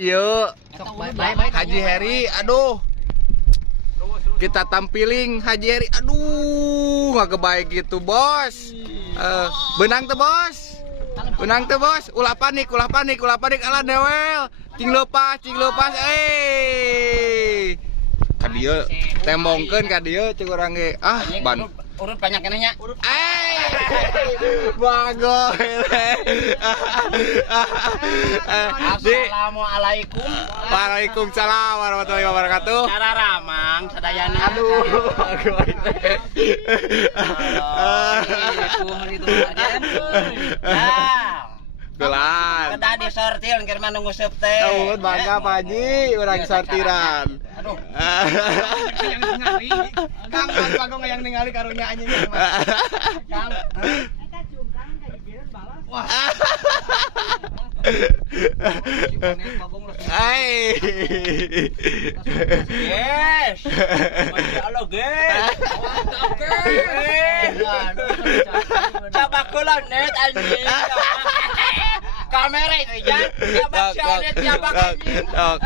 Yuk, Haji Heri, aduh. Kita tampilin Haji Heri, aduh, nggak kebaik gitu bos. Benang tuh bos, benang tuh bos. Ulah panik, alah dewel. Cing lepas, Kadieu tembongkeun kadieu cek urang ge. Ah, ban. Urut banyak kenanya. Bagus. Assalamualaikum. Waalaikumsalam warahmatullahi wabarakatuh. Cara ramang sadayana. Aduh, gelan. Kedah disortir keur mah nunggu seup teh. Tauh bangga Pak Haji, urang sortiran. Aduh. Yang ningali. Kang Bagong yang ningali karunya anjeun Kang. Wah. Hai. Yes. Halo, guys. Coba kulan net anjing. Kamera itu ya. Coba net coba anjing. Sok.